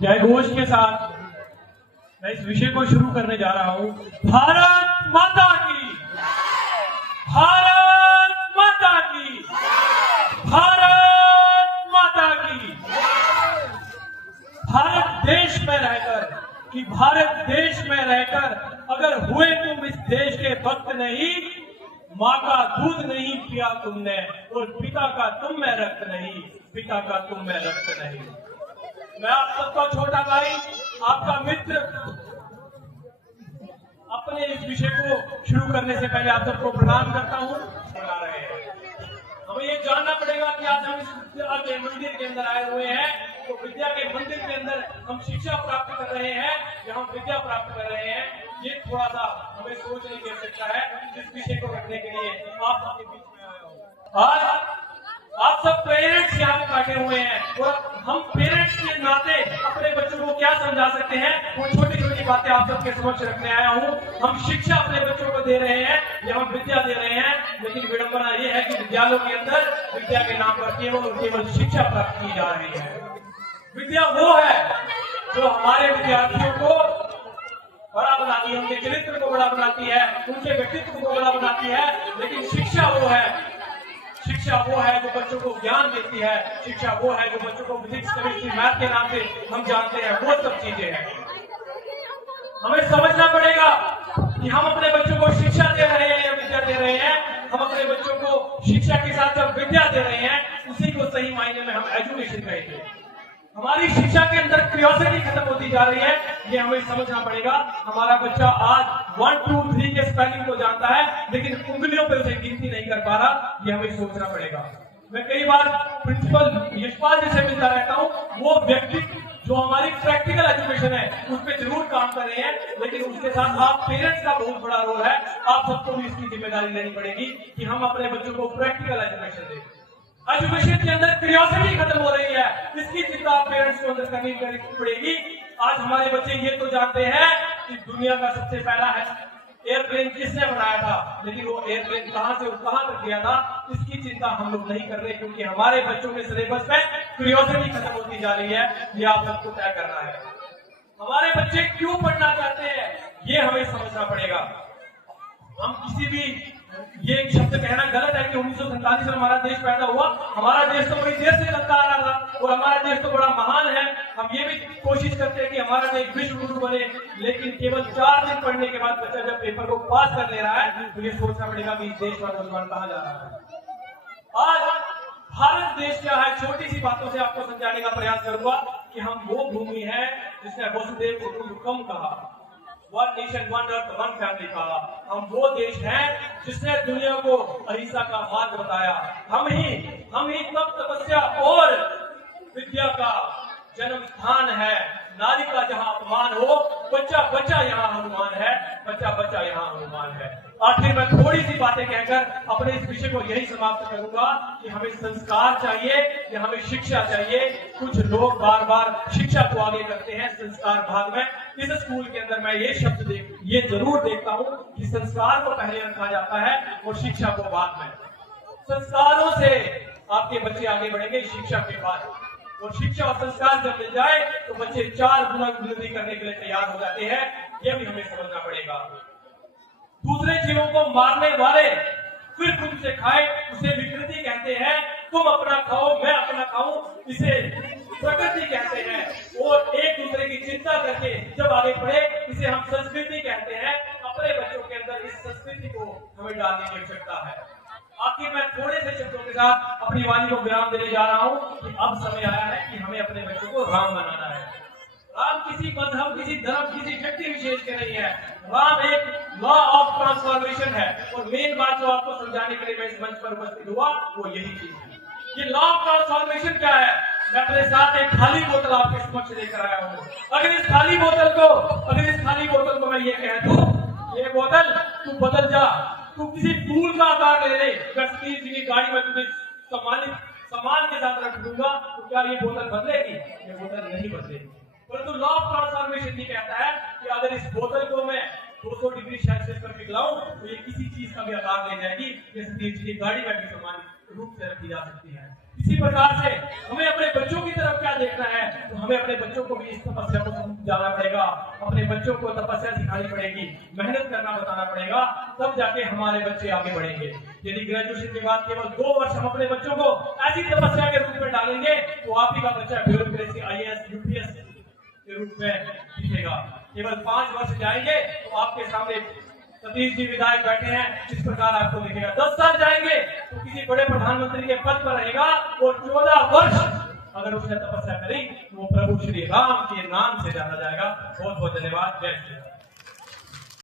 जय घोष के साथ मैं इस विषय को शुरू करने जा रहा हूं। भारत माता की, भारत माता की, भारत माता की। भारत देश में रहकर कि भारत देश में रहकर अगर हुए तुम इस देश के भक्त नहीं, माँ का दूध नहीं पिया तुमने और पिता का तुम में रक्त नहीं, पिता का तुम में रक्त नहीं। मैं आप सबका छोटा भाई, आपका मित्र, अपने इस विषय को शुरू करने से पहले आप सबको प्रणाम करता हूं। बना रहे हैं, हमें ये जानना पड़ेगा कि आज हम इस विद्या के मंदिर के अंदर आए हुए हैं, तो विद्या के मंदिर के अंदर हम शिक्षा प्राप्त कर रहे हैं या हम विद्या प्राप्त कर रहे हैं, ये थोड़ा सा हमें सोचने की आवश्यकता है। इस विषय को रखने के लिए आप सबके बीच में आया हूं। आज आप सब पेरेंट्स यहाँ पे बैठे हुए हैं और हम पेरेंट्स के नाते अपने बच्चों को क्या समझा सकते हैं, वो छोटी छोटी बातें आप सबके समक्ष रखने आया हूँ। हम शिक्षा अपने बच्चों को दे रहे हैं या हम विद्या दे रहे हैं, लेकिन विडंबना ये है कि विद्यालयों के अंदर विद्या के नाम पर केवल और केवल शिक्षा प्राप्त की जा रही है। विद्या वो है जो हमारे विद्यार्थियों को बड़ा बनाती है, उनके चरित्र को बड़ा बनाती है, उनके व्यक्तित्व को बड़ा बनाती है। लेकिन शिक्षा वो है, शिक्षा वो है जो बच्चों को ज्ञान देती है, शिक्षा वो है जो बच्चों को फिजिक्स, केमिस्ट्री, मैथ के नाम से हम जानते हैं, वो सब चीजें हैं। हमें समझना पड़ेगा कि हम अपने बच्चों को शिक्षा दे रहे हैं या विद्या दे रहे हैं। हम अपने बच्चों को शिक्षा के साथ जब विद्या दे रहे हैं, उसी को सही मायने में हम एजुकेशन कहेंगे। हमारी शिक्षा के अंदर क्यूरियोसिटी खत्म होती जा रही है, ये हमें समझना पड़ेगा। हमारा बच्चा आज 1 2 3 के स्पेलिंग को जानता है, लेकिन उंगलियों पे उसे गिनती नहीं कर पा रहा, ये हमें सोचना पड़ेगा। मैं कई बार प्रिंसिपल यशपाल जी से मिलता रहता हूँ, वो व्यक्ति जो हमारी प्रैक्टिकल एजुकेशन है उस पर जरूर काम कर रहे हैं, लेकिन उसके साथ आप पेरेंट्स का बहुत बड़ा रोल है। आप सबको भी इसकी जिम्मेदारी लेनी पड़ेगी कि हम अपने बच्चों को प्रैक्टिकल एजुकेशन दें। एजुकेशन के अंदर क्यूरियोसिटी खत्म हो रही है, इसकी चिंता पेरेंट्स को अंदर करनी पड़ेगी। आज हमारे बच्चे ये तो जानते हैं कि दुनिया का सबसे पहला है एयरप्लेन किसने बनाया था, लेकिन वो एयरप्लेन कहां से और कहां तक गया था, इसकी चिंता हम लोग नहीं कर रहे, क्योंकि हमारे बच्चों के सिलेबस में क्यूरियोसिटी खत्म होती जा रही है। ये आप सबको तय करना है। हमारे बच्चे क्यों पढ़ना चाहते हैं, ये हमें समझना पड़ेगा। हम किसी भी ये शब्द कहना गलत है कि 1947 में हमारा देश पैदा हुआ। हमारा देश तो बड़ी देर से चलता आ रहा था और हमारा देश तो बड़ा महान है। हम ये भी कोशिश करते हैं कि हमारा देश विश्व गुरु बने, लेकिन केवल 4 दिन पढ़ने के बाद बच्चा जब पेपर को पास कर ले रहा है, तो ये सोचना पड़ेगा कि इस देश का नौजवान कहाँ जा रहा है। आज भारत देश क्या है, छोटी सी बातों से आपको समझाने का प्रयास करूंगा कि हम वो भूमि है जिसने वसुदेव कुटुंबकम कहा, one nation one earth one family कहा। हम वो देश हैं जिसने दुनिया को अहिंसा का मार्ग बताया। हम ही तप तपस्या और विद्या का जन्म स्थान है। नारी का जहां अपमान हो, बच्चा बच्चा यहाँ हनुमान है, बच्चा बच्चा यहाँ हनुमान है। आखिर मैं थोड़ी सी बातें कहकर अपने इस विषय को यही समाप्त करूंगा कि हमें संस्कार चाहिए या हमें शिक्षा चाहिए। कुछ लोग बार बार शिक्षा को आगे करते हैं संस्कार भाग में। इस स्कूल के अंदर मैं ये जरूर देखता हूँ कि संस्कार को पहले रखा जाता है और शिक्षा को बाद में। संस्कारों से आपके बच्चे आगे बढ़ेंगे शिक्षा के बाद, और शिक्षा और संस्कार जब मिल जाए तो बच्चे 4 गुना वृद्धि करने के लिए तैयार हो जाते हैं। यह भी हमें समझना पड़ेगा। दूसरे जीवों को मारने वाले फिर खुद से खाए, उसे विकृति कहते हैं। तुम अपना खाओ मैं अपना खाऊं, इसे प्रकृति कहते हैं। और एक दूसरे की चिंता करके जब आगे बढ़े, इसे हम संस्कृति कहते हैं। अपने बच्चों के अंदर इस संस्कृति को हमें डालने की आवश्यकता है। आखिर मैं थोड़े से शब्दों के साथ अपनी वाणी को विराम देने जा रहा हूं कि अब समय आया है कि हमें अपने बच्चों को राम बनाना है। राम किसी मजहब, किसी धर्म, किसी व्यक्ति विशेष के नहीं है। राम एक लॉ ऑफ ट्रांसफॉर्मेशन है। और मेन बात जो आपको समझाने के लिए मैं इस मंच पर उपस्थित हुआ वो यही चीज है। ये लॉ ऑफ ट्रांसफॉर्मेशन क्या है? मैं अपने साथ एक खाली बोतल आपके समक्ष लेकर आया हूँ। अगर इस खाली बोतल को मैं ये कह दूं, ये बोतल तू बदल जा, तू किसी फूल का आकार ले ले, सतीश जी की गाड़ी में तुझे सम्मान के साथ रख दूंगा, तो क्या ये बोतल बदलेगी? ये बोतल नहीं बदलेगी। परंतु लॉ ऑफ ट्रांसफॉर्मेशन ये कहता है कि अगर इस बोतल को मैं 200 डिग्री सेल्सियस पर पिघलाऊं तो ये किसी चीज का भी आकार ले जाएगी। ये सतीश जी की गाड़ी में भी सम्मानित रूप से रखी जा सकती है। इसी प्रकार से हमें अपने बच्चों की तरफ क्या देखना है, तो हमें अपने बच्चों को भी इस तपस्या को जाना पड़ेगा, अपने बच्चों को तपस्या सिखानी पड़ेगी, मेहनत करना बताना पड़ेगा, तब जाके हमारे बच्चे आगे बढ़ेंगे। यदि ग्रेजुएशन के बाद केवल 2 वर्ष हम अपने बच्चों को ऐसी तपस्या के रूप में डालेंगे तो आप ही का बच्चा ब्यूरोक्रेसी IAS UPS के रूप में दिखेगा। केवल 5 वर्ष जाएंगे तो आपके सामने सतीश जी विधायक बैठे हैं, इस प्रकार आपको दिखेगा। 10 साल जाएंगे तो किसी बड़े प्रधानमंत्री के पद पर रहेगा और 14 वर्ष अगर उसने तपस्या करी तो वो प्रभु श्री राम के नाम से जाना जाएगा। बहुत बहुत धन्यवाद। जय श्री राम।